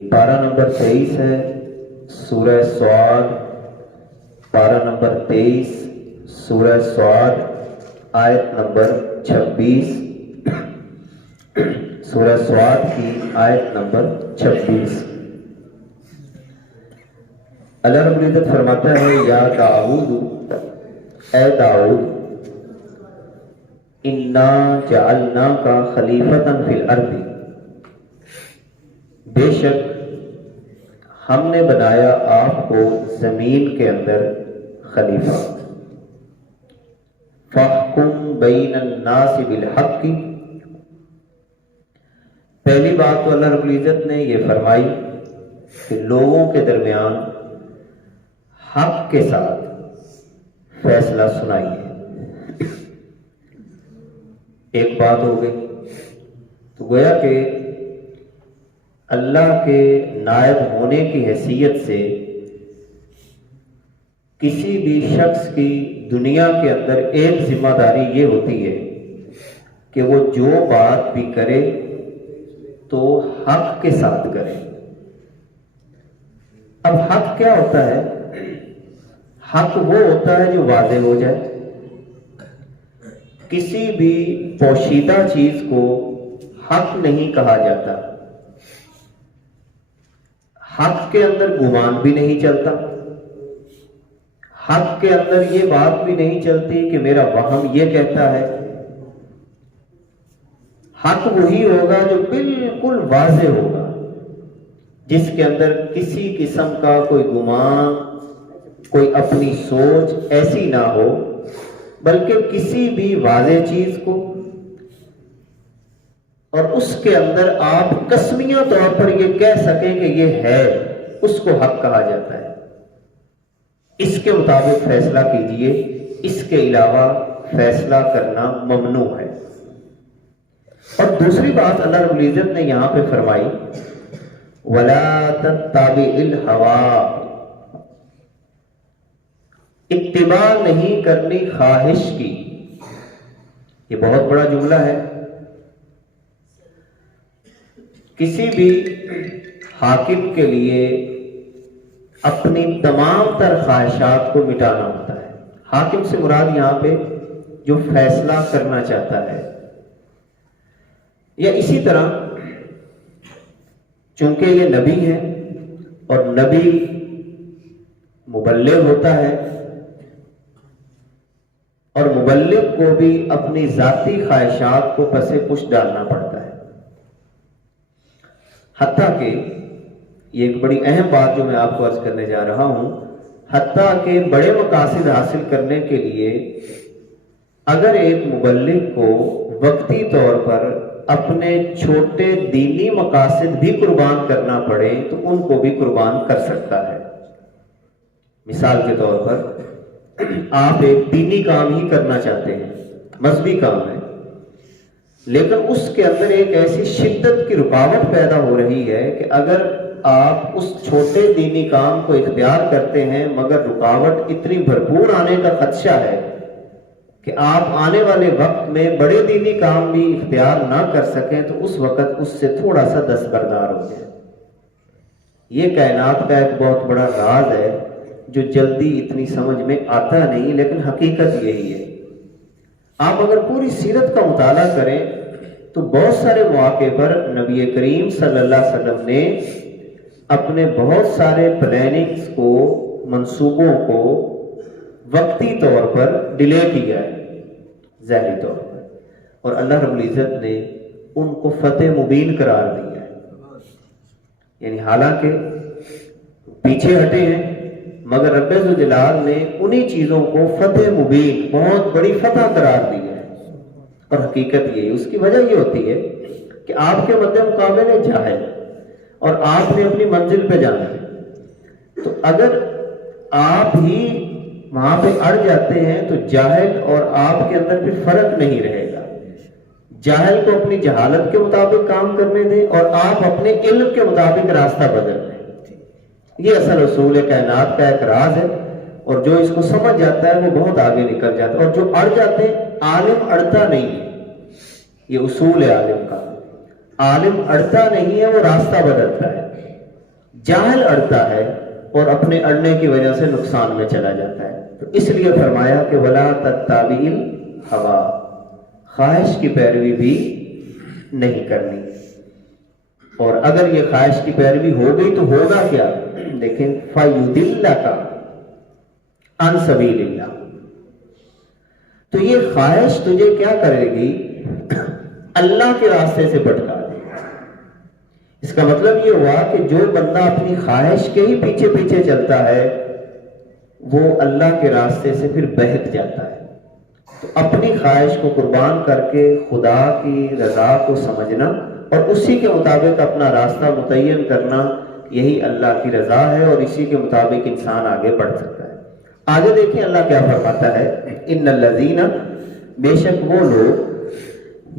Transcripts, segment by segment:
پارہ نمبر 23 ہے سورہ سعد، پارہ نمبر 23 سورہ سعد آیت نمبر 26، سورہ سعد کی آیت نمبر 26۔ اللہ رب العزت فرماتا ہے یا داؤد، اے داؤد، انا جعلناک خلیفۃ فی الارض، بے شک ہم نے بنایا آپ کو زمین کے اندر خلیفہ۔ فاحکم بین الناس بالحق، پہلی بات تو اللہ رب العزت نے یہ فرمائی کہ لوگوں کے درمیان حق کے ساتھ فیصلہ سنائیے۔ ایک بات ہو گئی، تو گویا کہ اللہ کے نائب ہونے کی حیثیت سے کسی بھی شخص کی دنیا کے اندر ایک ذمہ داری یہ ہوتی ہے کہ وہ جو بات بھی کرے تو حق کے ساتھ کرے۔ اب حق کیا ہوتا ہے؟ حق وہ ہوتا ہے جو واضح ہو جائے۔ کسی بھی پوشیدہ چیز کو حق نہیں کہا جاتا، حق کے اندر گمان بھی نہیں چلتا، حق کے اندر یہ بات بھی نہیں چلتی کہ میرا وہم یہ کہتا ہے۔ حق وہی ہوگا جو بالکل واضح ہوگا، جس کے اندر کسی قسم کا کوئی گمان، کوئی اپنی سوچ ایسی نہ ہو، بلکہ کسی بھی واضح چیز کو اور اس کے اندر آپ قسمیہ طور پر یہ کہہ سکیں کہ یہ ہے، اس کو حق کہا جاتا ہے۔ اس کے مطابق فیصلہ کیجئے، اس کے علاوہ فیصلہ کرنا ممنوع ہے۔ اور دوسری بات اللہ رب العزت نے یہاں پہ فرمائی وَلَا تَتَّبِعِ الْهَوَىٰ، اتباع نہیں کرنی خواہش کی۔ یہ بہت بڑا جملہ ہے۔ کسی بھی حاکم کے لیے اپنی تمام تر خواہشات کو مٹانا ہوتا ہے۔ حاکم سے مراد یہاں پہ جو فیصلہ کرنا چاہتا ہے، یا اسی طرح چونکہ یہ نبی ہے اور نبی مبلغ ہوتا ہے، اور مبلغ کو بھی اپنی ذاتی خواہشات کو پس پش ڈالنا پڑتا ہے۔ حتیٰ کہ یہ ایک بڑی اہم بات جو میں آپ کو عرض کرنے جا رہا ہوں، حتیٰ کہ بڑے مقاصد حاصل کرنے کے لیے اگر ایک مبلغ کو وقتی طور پر اپنے چھوٹے دینی مقاصد بھی قربان کرنا پڑے تو ان کو بھی قربان کر سکتا ہے۔ مثال کے طور پر آپ ایک دینی کام ہی کرنا چاہتے ہیں، مذہبی کام ہے، لیکن اس کے اندر ایک ایسی شدت کی رکاوٹ پیدا ہو رہی ہے کہ اگر آپ اس چھوٹے دینی کام کو اختیار کرتے ہیں مگر رکاوٹ اتنی بھرپور آنے کا خدشہ ہے کہ آپ آنے والے وقت میں بڑے دینی کام بھی اختیار نہ کر سکیں تو اس وقت اس سے تھوڑا سا دستبردار ہو جائے۔ یہ کائنات کا ایک بہت بڑا راز ہے جو جلدی اتنی سمجھ میں آتا نہیں، لیکن حقیقت یہی ہے۔ آپ اگر پوری سیرت کا مطالعہ کریں تو بہت سارے مواقع پر نبی کریم صلی اللہ علیہ وسلم نے اپنے بہت سارے پلاننگز کو، منصوبوں کو وقتی طور پر ڈیلے کیا ہے، ظاہری طور پر، اور اللہ رب العزت نے ان کو فتح مبین قرار دیا ہے۔ یعنی حالانکہ پیچھے ہٹے ہیں مگر رب ذوالجلال نے انہی چیزوں کو فتح مبین، بہت بڑی فتح قرار دی ہے۔ اور حقیقت یہ، اس کی وجہ یہ ہوتی ہے کہ آپ کے مد مقابل ہے جاہل، اور آپ نے اپنی منزل پہ جانا ہے، تو اگر آپ ہی وہاں پہ اڑ جاتے ہیں تو جاہل اور آپ کے اندر پھر فرق نہیں رہے گا۔ جاہل کو اپنی جہالت کے مطابق کام کرنے دیں اور آپ اپنے علم کے مطابق راستہ بدل دیں۔ یہ اصل اصول کائنات کا ایک راز ہے، اور جو اس کو سمجھ جاتا ہے وہ بہت آگے نکل جاتا ہے، اور جو اڑ جاتے ہیں، عالم اڑتا نہیں ہے، یہ اصول ہے عالم کا۔ عالم اڑتا نہیں ہے، وہ راستہ بدلتا ہے۔ جاہل اڑتا ہے اور اپنے اڑنے کی وجہ سے نقصان میں چلا جاتا ہے. تو اس لیے فرمایا کہ ولا تتبع الہویٰ، خواہش کی پیروی بھی نہیں کرنی. اور اگر یہ خواہش کی پیروی ہو گئی تو ہوگا کیا؟ لیکن فَيُضِلَّكَ عَن سَبِيلِ اللَّهِ، تو یہ خواہش تجھے کیا کرے گی؟ اللہ کے راستے سے بھٹکا دے. اس کا مطلب یہ ہوا کہ جو بندہ اپنی خواہش کے ہی پیچھے پیچھے چلتا ہے وہ اللہ کے راستے سے پھر بہک جاتا ہے. تو اپنی خواہش کو قربان کر کے خدا کی رضا کو سمجھنا اور اسی کے مطابق اپنا راستہ متعین کرنا، یہی اللہ کی رضا ہے اور اسی کے مطابق انسان آگے بڑھ سکتا ہے. آگے دیکھیں اللہ کیا فرماتا ہے، ان الذین، بے شک وہ لوگ،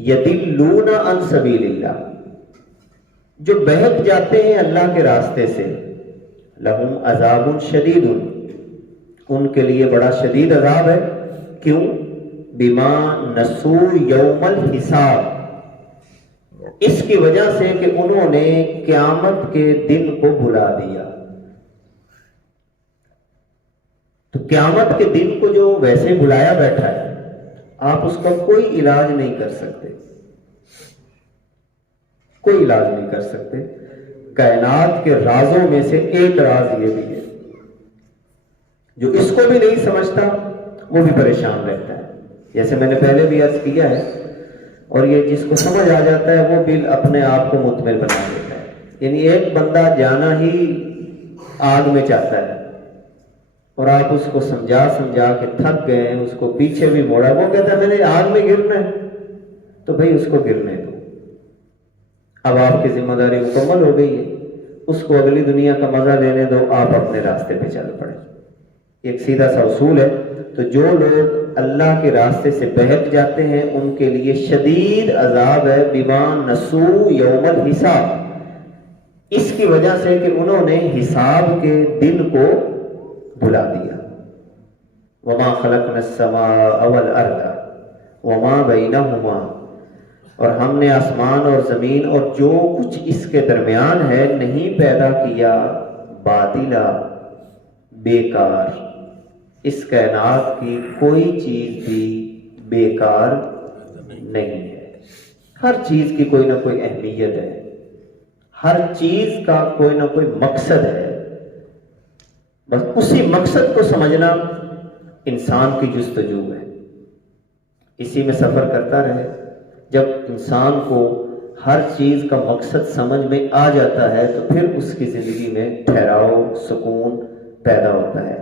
یضلون عن سبیل اللہ، جو بہک جاتے ہیں اللہ کے راستے سے، لہم عذاب شدید، ان کے لیے بڑا شدید عذاب ہے. کیوں؟ بما نسوا یوم الحساب، اس کی وجہ سے کہ انہوں نے قیامت کے دن کو بھلا دیا. تو قیامت کے دن کو جو ویسے بھلایا بیٹھا ہے، آپ اس کا کوئی علاج نہیں کر سکتے، کوئی علاج نہیں کر سکتے. کائنات کے رازوں میں سے ایک راز یہ بھی ہے، جو اس کو بھی نہیں سمجھتا وہ بھی پریشان رہتا ہے. جیسے میں نے پہلے بھی عرض کیا ہے، اور یہ جس کو سمجھ آ جاتا ہے وہ بل اپنے آپ کو مطمئن بنا دیتا ہے. یعنی ایک بندہ جانا ہی آگ میں چاہتا ہے اور آپ اس کو سمجھا سمجھا کے تھک گئے ہیں، اس کو پیچھے بھی موڑا، وہ کہتا ہے میں نے آگ میں گرنا ہے. تو بھائی اس کو گرنے دو، اب آپ کی ذمہ داری مکمل ہو گئی ہے، اس کو اگلی دنیا کا مزہ لینے دو، آپ اپنے راستے پہ چل پڑے. ایک سیدھا سا اصول ہے. تو جو لوگ اللہ کے راستے سے بہک جاتے ہیں ان کے لیے شدید عذاب ہے، بما نسوا یوم الحساب، اس کی وجہ سے کہ انہوں نے حساب کے دن کو بھلا دیا. وما خلقنا السماء والارض وما بینہما، اور ہم نے آسمان اور زمین اور جو کچھ اس کے درمیان ہے نہیں پیدا کیا باطلا، بیکار. اس کائنات کی کوئی چیز بھی بیکار نہیں ہے. ہر چیز کی کوئی نہ کوئی اہمیت ہے، ہر چیز کا کوئی نہ کوئی مقصد ہے. بس اسی مقصد کو سمجھنا انسان کی جستجو ہے، اسی میں سفر کرتا رہے. جب انسان کو ہر چیز کا مقصد سمجھ میں آ جاتا ہے تو پھر اس کی زندگی میں ٹھہراؤ، سکون پیدا ہوتا ہے.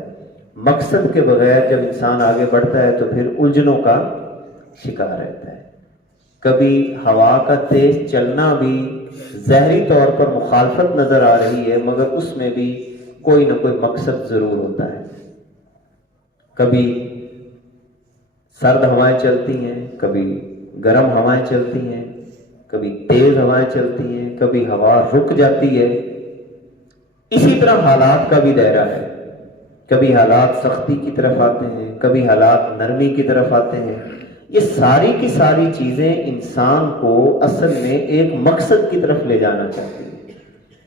مقصد کے بغیر جب انسان آگے بڑھتا ہے تو پھر الجھنوں کا شکار رہتا ہے. کبھی ہوا کا تیز چلنا بھی ظاہری طور پر مخالفت نظر آ رہی ہے، مگر اس میں بھی کوئی نہ کوئی مقصد ضرور ہوتا ہے. کبھی سرد ہوائیں چلتی ہیں، کبھی گرم ہوائیں چلتی ہیں، کبھی تیز ہوائیں چلتی ہیں، کبھی ہوا رک جاتی ہے. اسی طرح حالات کا بھی دائرہ ہے. کبھی حالات سختی کی طرف آتے ہیں، کبھی حالات نرمی کی طرف آتے ہیں. یہ ساری کی ساری چیزیں انسان کو اصل میں ایک مقصد کی طرف لے جانا چاہتی ہیں.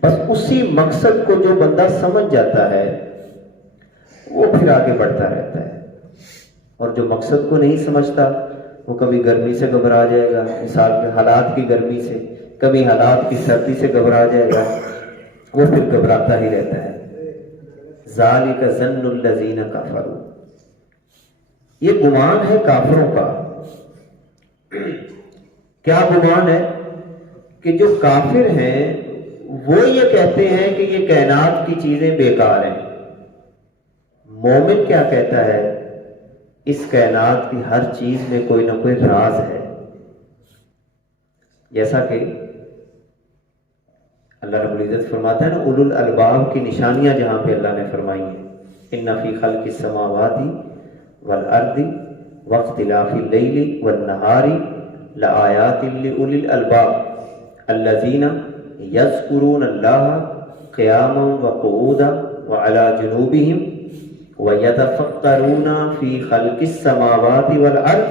بس اسی مقصد کو جو بندہ سمجھ جاتا ہے وہ پھر آگے بڑھتا رہتا ہے، اور جو مقصد کو نہیں سمجھتا وہ کبھی گرمی سے گھبرا جائے گا، مثال کے حالات کی گرمی سے، کبھی حالات کی سردی سے گھبرا جائے گا، وہ پھر گھبراتا ہی رہتا ہے. ذالک ظن الذین کفروا، یہ گمان ہے کافروں کا. کیا گمان ہے؟ کہ جو کافر ہیں وہ یہ کہتے ہیں کہ یہ کائنات کی چیزیں بیکار ہیں. مومن کیا کہتا ہے؟ اس کائنات کی ہر چیز میں کوئی نہ کوئی راز ہے. جیسا کہ اللہ رب العزت فرماتا ہے نا، اولو الالباب کی نشانیاں جہاں پہ اللہ نے فرمائی ہیں، ان فی خلق السماوات والارض واختلاف اللیل والنہار لآیات لأولی الالباب الذین یذکرون اللہ قیاما وقعودا وعلی جنوبہم وَيَتَفَكَّرُونَ فِي خَلْقِ السَّمَاوَاتِ وَالْأَرْضِ.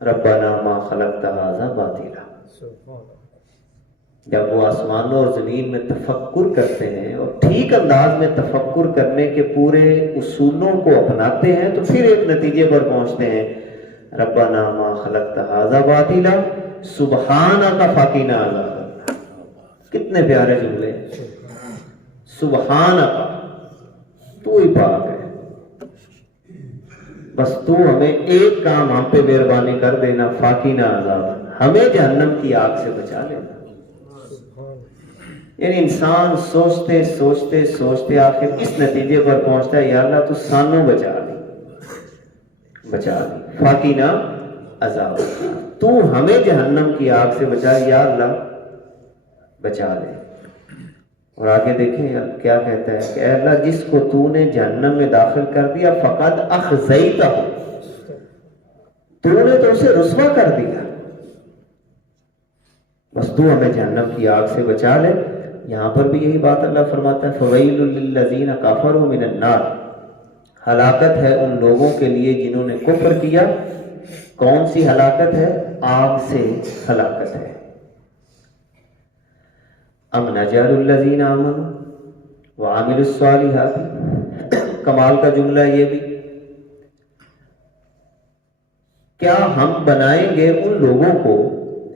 رَبَّنَا مَا خَلَقْتَ هَذَا بَاطِلًا. جب وہ آسمانوں اور زمین میں تفکر کرتے ہیں اور ٹھیک انداز میں تفکر کرنے کے پورے اصولوں کو اپناتے ہیں تو پھر ایک نتیجے پر پہنچتے ہیں، ربنا ما خلقت ھذا باطلا سبحانک فقنا عذاب۔ کتنے پیارے جملے، سبحانک، تو ہی پاک ہے، بس تو ہمیں ایک کام ہم پہ مہربانی کر دینا، فقنا عذاب، ہمیں جہنم کی آگ سے بچا لینا۔ یعنی انسان سوچتے سوچتے سوچتے آخر اس نتیجے پر پہنچتا ہے، یا اللہ تو سانوں بچا لے، بچا لے، فقنا عذاب، تو ہمیں جہنم کی آگ سے بچا، یا اللہ بچا لے۔ اور آگے دیکھیں کیا کہتا ہے کہ اے اللہ جس کو تو نے جہنم میں داخل کر دیا فقد اخزیتہ، تو نے تو اسے رسوا کر دیا، بس تو ہمیں جہنم کی آگ سے بچا لے۔ یہاں پر بھی یہی بات اللہ فرماتا ہے، فویل للذین کفروا من النار، ہلاکت ہے ان لوگوں کے لیے جنہوں نے کفر کیا۔ کون سی ہلاکت ہے؟ آگ سے ہلاکت ہے۔ ام نجعل الذین آمنوا وعملوا الصالحات، کمال کا جملہ یہ بھی، کیا ہم بنائیں گے ان لوگوں کو،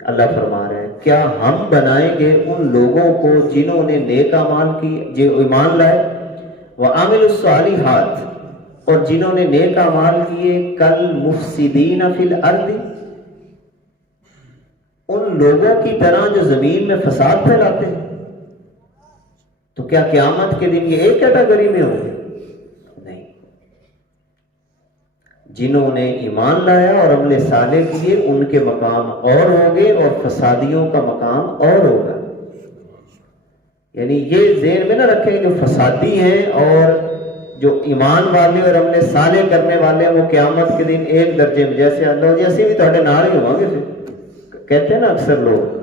اللہ فرما رہے ہیں کیا ہم بنائیں گے ان لوگوں کو جنہوں نے نیک اعمال کی، جو ایمان لائے، وعملوا الصالحات، اور جنہوں نے نیک اعمال کیے، کل مفسدین فی الارض، ان لوگوں کی طرح جو زمین میں فساد پھیلاتے ہیں۔ تو کیا قیامت کے دن یہ ایک کیٹیگری میں ہوں گے؟ نہیں، جنہوں نے ایمان لایا اور عمل صالح کیے ان کے مقام اور ہوں گے اور فسادیوں کا مقام اور ہوگا۔ یعنی یہ ذہن میں نہ رکھیں جو فسادی ہیں اور جو ایمان والے اور عمل صالح کرنے والے وہ قیامت کے دن ایک درجے میں، جیسے اللہ جیسے بھی تھوڑے نال ہی ہوں گے، پھر کہتے ہیں نا اکثر لوگ،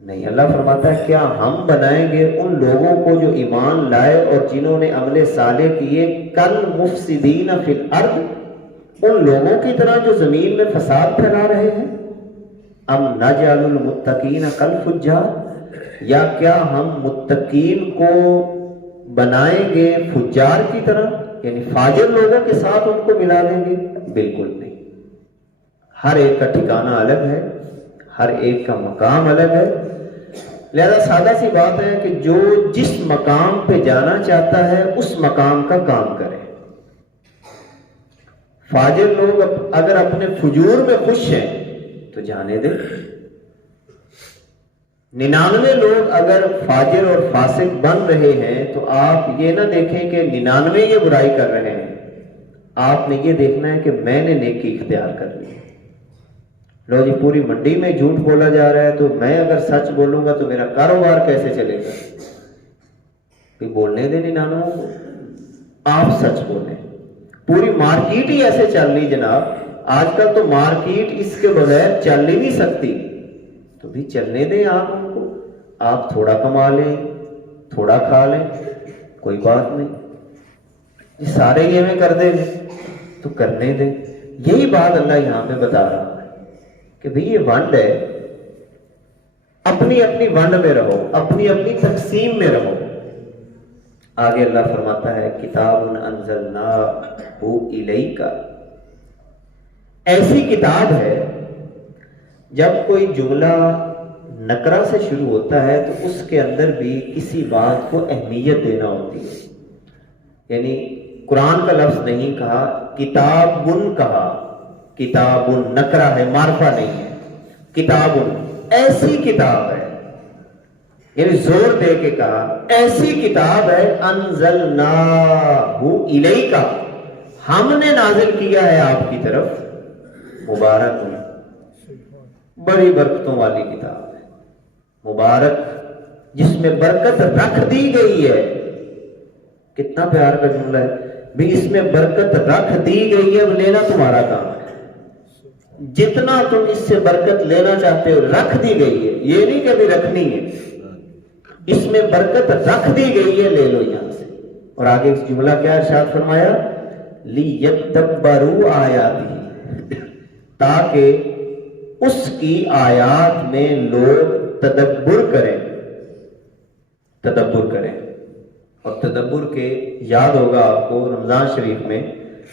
نہیں، اللہ فرماتا ہے کیا ہم بنائیں گے ان لوگوں کو جو ایمان لائے اور جنہوں نے عمل صالح کیے، کل مفسدین فی الارض، ان لوگوں کی طرح جو زمین میں فساد پھیلا رہے ہیں، ام نجعل المتقین کالفجار، یا کیا ہم متقین کو بنائیں گے فجار کی طرح، یعنی فاجر لوگوں کے ساتھ ان کو ملا لیں گے؟ بالکل نہیں، ہر ایک کا ٹھکانہ الگ ہے، ہر ایک کا مقام الگ ہے۔ لہذا سادہ سی بات ہے کہ جو جس مقام پہ جانا چاہتا ہے اس مقام کا کام کرے۔ فاجر لوگ اگر اپنے فجور میں خوش ہیں تو جانے دیں، 99 لوگ اگر فاجر اور فاسق بن رہے ہیں تو آپ یہ نہ دیکھیں کہ 99 یہ برائی کر رہے ہیں، آپ نے یہ دیکھنا ہے کہ میں نے نیکی اختیار کر لی۔ لو جی پوری منڈی میں جھوٹ بولا جا رہا ہے تو میں اگر سچ بولوں گا تو میرا کاروبار کیسے چلے گا؟ کوئی بولنے دے 99 کو، آپ سچ بولیں۔ پوری مارکیٹ ہی ایسے چل رہی جناب، آج کل تو مارکیٹ اس کے بغیر چل ہی نہیں سکتی، تو بھی چلنے دیں آپ ان کو، آپ تھوڑا کما لیں، تھوڑا کھا لیں، کوئی بات نہیں، یہ سارے یہ ہمیں کر دیں گے تو کرنے دیں۔ یہی بات اللہ یہاں پہ بتا رہا ہے کہ بھئی یہ ونڈ ہے، اپنی اپنی ونڈ میں رہو، اپنی اپنی تقسیم میں رہو۔ آگے اللہ فرماتا ہے کتاب انزلناہ الیک، ایسی کتاب ہے، جب کوئی جملہ نکرہ سے شروع ہوتا ہے تو اس کے اندر بھی کسی بات کو اہمیت دینا ہوتی ہے، یعنی قرآن کا لفظ نہیں کہا، کتابن کہا، کتابن نکرہ ہے، معرفہ نہیں ہے، کتابن ایسی کتاب ہے، یعنی زور دے کے کہا ایسی کتاب ہے، انزلناہ الیک، ہم نے نازل کیا ہے آپ کی طرف، مبارک، بڑی برکتوں والی کتاب ہے، مبارک، جس میں برکت رکھ دی گئی ہے۔ کتنا پیار کا جملہ ہے بھی، اس میں برکت رکھ دی گئی ہے، اب لینا تمہارا کام ہے، جتنا تم اس سے برکت لینا چاہتے ہو رکھ دی گئی ہے، یہ نہیں کہ ابھی رکھنی ہے، اس میں برکت رکھ دی گئی ہے، لے لو یہاں سے۔ اور آگے اس جملہ کیا ارشاد فرمایا، لِيَدَّبَّرُوا آیَاتِهِ، تاکہ اس کی آیات میں لوگ تدبر کریں، تدبر کریں. اور تدبر کے یاد ہوگا آپ کو رمضان شریف میں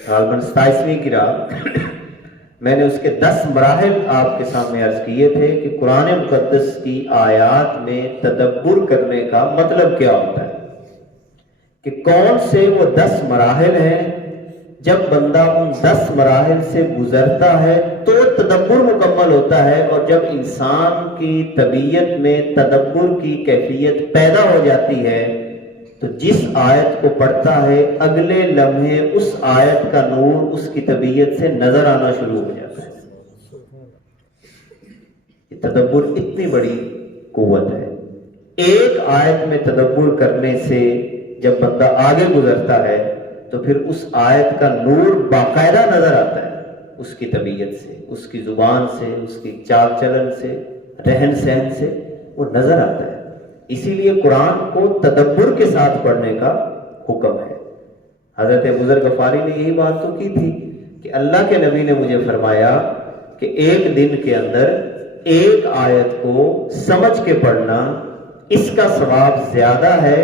غالباً 27ویں کی رات میں نے اس کے 10 مراحل آپ کے سامنے عرض کیے تھے کہ قرآن مقدس کی آیات میں تدبر کرنے کا مطلب کیا ہوتا ہے، کہ کون سے وہ 10 مراحل ہیں. جب بندہ ان 10 مراحل سے گزرتا ہے تو تدبر مکمل ہوتا ہے. اور جب انسان کی طبیعت میں تدبر کی کیفیت پیدا ہو جاتی ہے تو جس آیت کو پڑھتا ہے اگلے لمحے اس آیت کا نور اس کی طبیعت سے نظر آنا شروع ہو جاتا ہے. یہ تدبر اتنی بڑی قوت ہے. ایک آیت میں تدبر کرنے سے جب بندہ آگے گزرتا ہے تو پھر اس آیت کا نور باقاعدہ نظر آتا ہے اس کی طبیعت سے، اس کی زبان سے، اس کی چال چلن سے، رہن سہن سے وہ نظر آتا ہے. اسی لیے قرآن کو تدبر کے ساتھ پڑھنے کا حکم ہے. حضرت ابو ذر غفاری نے یہی بات تو کی تھی کہ اللہ کے نبی نے مجھے فرمایا کہ ایک دن کے اندر ایک آیت کو سمجھ کے پڑھنا اس کا ثواب زیادہ ہے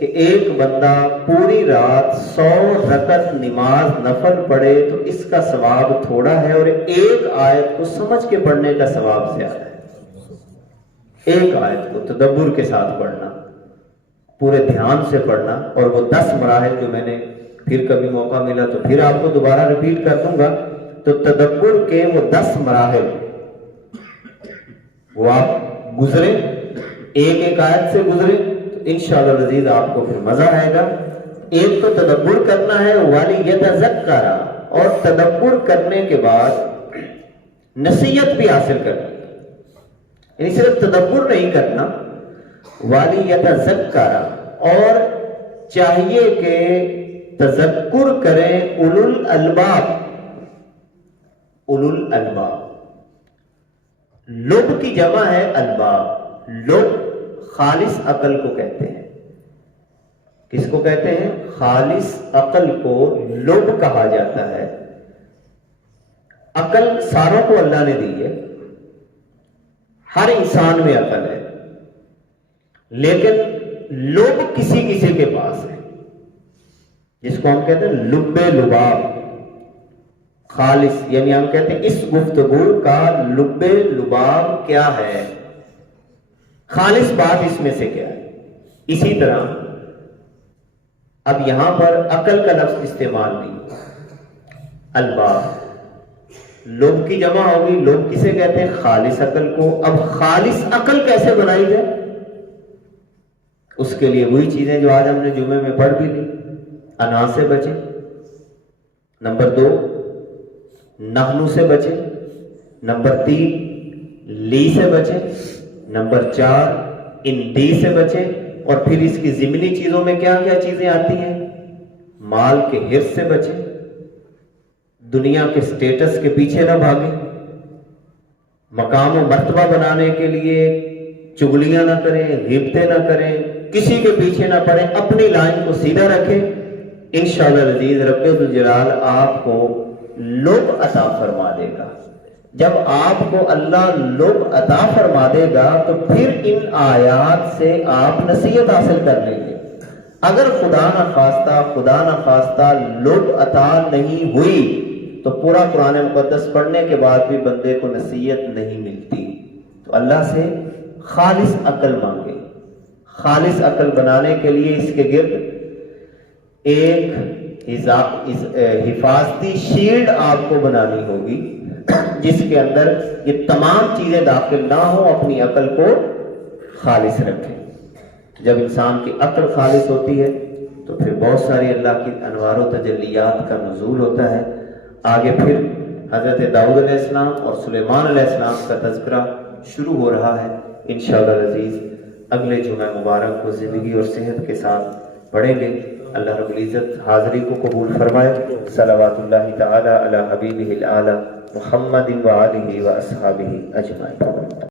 کہ ایک بندہ پوری رات 100 رکعت نماز نفل پڑھے تو اس کا ثواب تھوڑا ہے، اور ایک آیت کو سمجھ کے پڑھنے کا ثواب زیادہ ہے. ایک آیت کو تدبر کے ساتھ پڑھنا، پورے دھیان سے پڑھنا. اور وہ 10 مراحل جو میں نے پھر کبھی موقع ملا تو پھر آپ کو دوبارہ ریپیٹ کر دوں گا. تو تدبر کے وہ 10 مراحل وہ آپ گزرے، ایک ایک آیت سے گزرے تو انشاءاللہ العزیز آپ کو پھر مزہ آئے گا. ایک تو تدبر کرنا ہے وَلِيَتَذَكَّرَ، اور تدبر کرنے کے بعد نصیحت بھی حاصل کرنی، یعنی صرف تدبر نہیں کرنا. وَلِيَتَذَكَّرَ، اور چاہیے کہ تذکر کریں اولو الالباب. اولو الالباب لب کی جمع ہے الباب. لب خالص عقل کو کہتے ہیں. کس کو کہتے ہیں؟ خالص عقل کو لب کہا جاتا ہے. عقل ساروں کو اللہ نے دی ہے، ہر انسان میں عقل ہے، لیکن لب کسی کسی کے پاس ہے جس کو ہم کہتے ہیں لب لباب. خالص یعنی ہم کہتے ہیں اس گفتگو کا لب لباب کیا ہے، خالص بات اس میں سے کیا ہے. اسی طرح اب یہاں پر عقل کا لفظ استعمال نہیں، الباب لب کی جمع ہوگی. لب کسے کہتے ہیں؟ خالص عقل کو. اب خالص عقل کیسے بنائی جائے؟ اس کے لیے وہی چیزیں جو آج ہم نے جمعے میں پڑھ بھی لی. انا سے بچیں، نمبر 2 نحنو سے بچیں، نمبر 3 لی سے بچیں، نمبر 4 اندی سے بچیں. اور پھر اس کی ضمنی چیزوں میں کیا کیا چیزیں آتی ہیں؟ مال کے حرص سے بچیں، دنیا کے سٹیٹس کے پیچھے نہ بھاگیں، مقام و مرتبہ بنانے کے لیے چغلیاں نہ کریں، غیبتیں نہ کریں، کسی کے پیچھے نہ پڑیں، اپنی لائن کو سیدھا رکھیں. انشاءاللہ العزیز رب ذوالجلال آپ کو لب عطا فرما دے گا. جب آپ کو اللہ لب عطا فرما دے گا تو پھر ان آیات سے آپ نصیحت حاصل کر لیں گے. اگر خدا نہ خواستہ لب عطا نہیں ہوئی تو پورا قرآن مقدس پڑھنے کے بعد بھی بندے کو نصیحت نہیں ملتی. تو اللہ سے خالص عقل مانگے. خالص عقل بنانے کے لیے اس کے گرد ایک حفاظتی شیلڈ آپ کو بنانی ہوگی جس کے اندر یہ تمام چیزیں داخل نہ ہوں. اپنی عقل کو خالص رکھیں. جب انسان کی عقل خالص ہوتی ہے تو پھر بہت ساری اللہ کی انوار و تجلیات کا نزول ہوتا ہے. آگے پھر حضرت داؤد علیہ السلام اور سلیمان علیہ السلام کا تذکرہ شروع ہو رہا ہے. انشاءاللہ العزیز اگلے جمعہ مبارک کو زندگی اور صحت کے ساتھ پڑھیں گے. اللہ رب العزت حاضری کو قبول فرمائے. صلوات اللہ تعالی علی حبیبہ الاعلی محمد و آلہ و اصحابہ اجمعین.